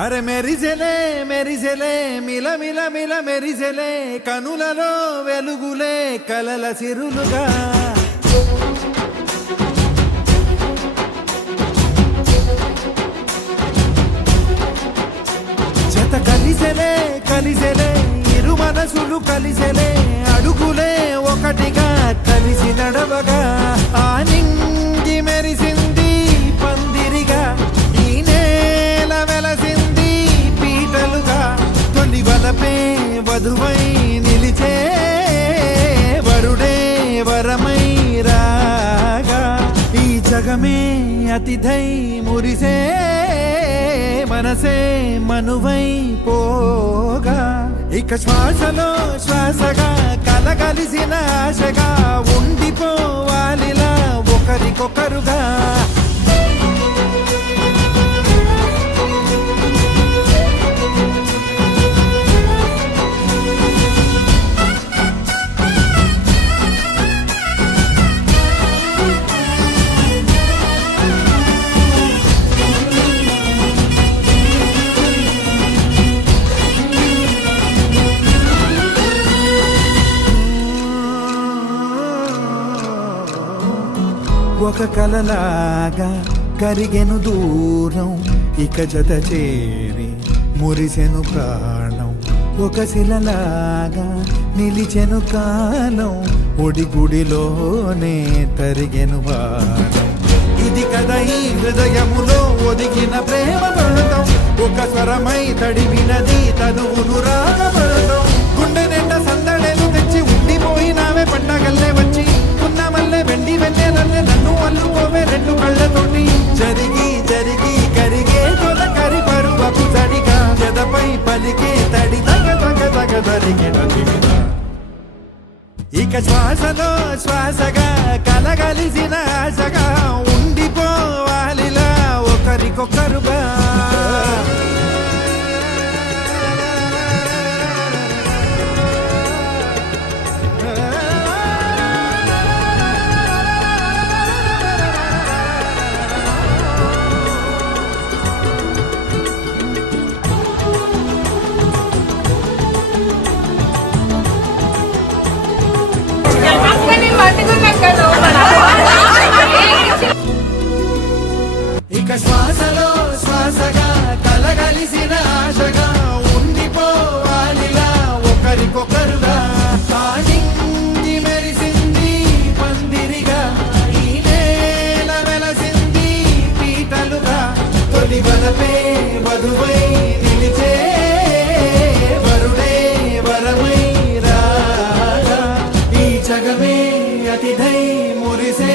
అరే మెరిసెలే మెరిసెలే మిల మిల మిల మెరిసెలే కనులలో వెలుగులే కలల సిరులుగా జత కలిసెలే కలిసెలే ఇరు మనసులు కలిసెలే అడుగులే ఒకటిగా కలిసి నడవగా ఆ నింగి మెరిసింది పందిరిగా ఈ నేల వెలసింది పీటలుగా తొలి వలపే వధువై నిలిచే వరుడే వరమై రాగా ఈ జగమే అతిథై మురిసే మనసే మనువై పోగా ఇక శ్వాసలో శ్వాసగా కలగలిసిన ఆశగా ఉండిపోవాలిలా ఒకరికొకరుగా ఒక కలలాగా కరిగెను దూరం ఇక జత చేరి మురిసెను ప్రాణం ఒక శిలలాగా నిలిచెను కాలం ఒడిగుడిలోనే తరిగెను వారం ఇది కదా ఈ హృదయములో ఒదిగిన ప్రేమ పడతాం ఒక స్వరమై తడివినది తనువును రాగపడతాం గుండె నిండా సందడేలు తెచ్చి ఉండిపోయినావే పండగల్లే వచ్చి ఉన్న మల్లె వెండి వెన్నెలల్లే నన్ను అల్లుకోవే రెండు కళ్ళతోటి జరిగి జరిగి కరిగే తొల కరి పరువపు తడిగా జదపై పలికే తడి తగ తగ తగ తరిగిన ఇక శ్వాసలో శ్వాసగా కలగలిసిన ఆశగా ఉండిపోవాలిలా ఒకరికొకరుగా ఇక శ్వాసలో శ్వాసగా కలగలిసిన ఆశగా ఉండిపోవాలిలా ఒకరికొకరుగా నింగి మెరిసింది పందిరిగా ఈ నేల వెలసింది పీటలుగా తొలి వలపే వధువై నిలిచే వరుడే వరమై రాగా ఈ జగమే అతిథై మురిసే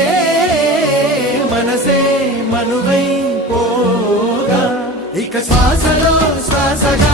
మనసే మనువై పోగా ఇక శ్వాసలో శ్వాసగా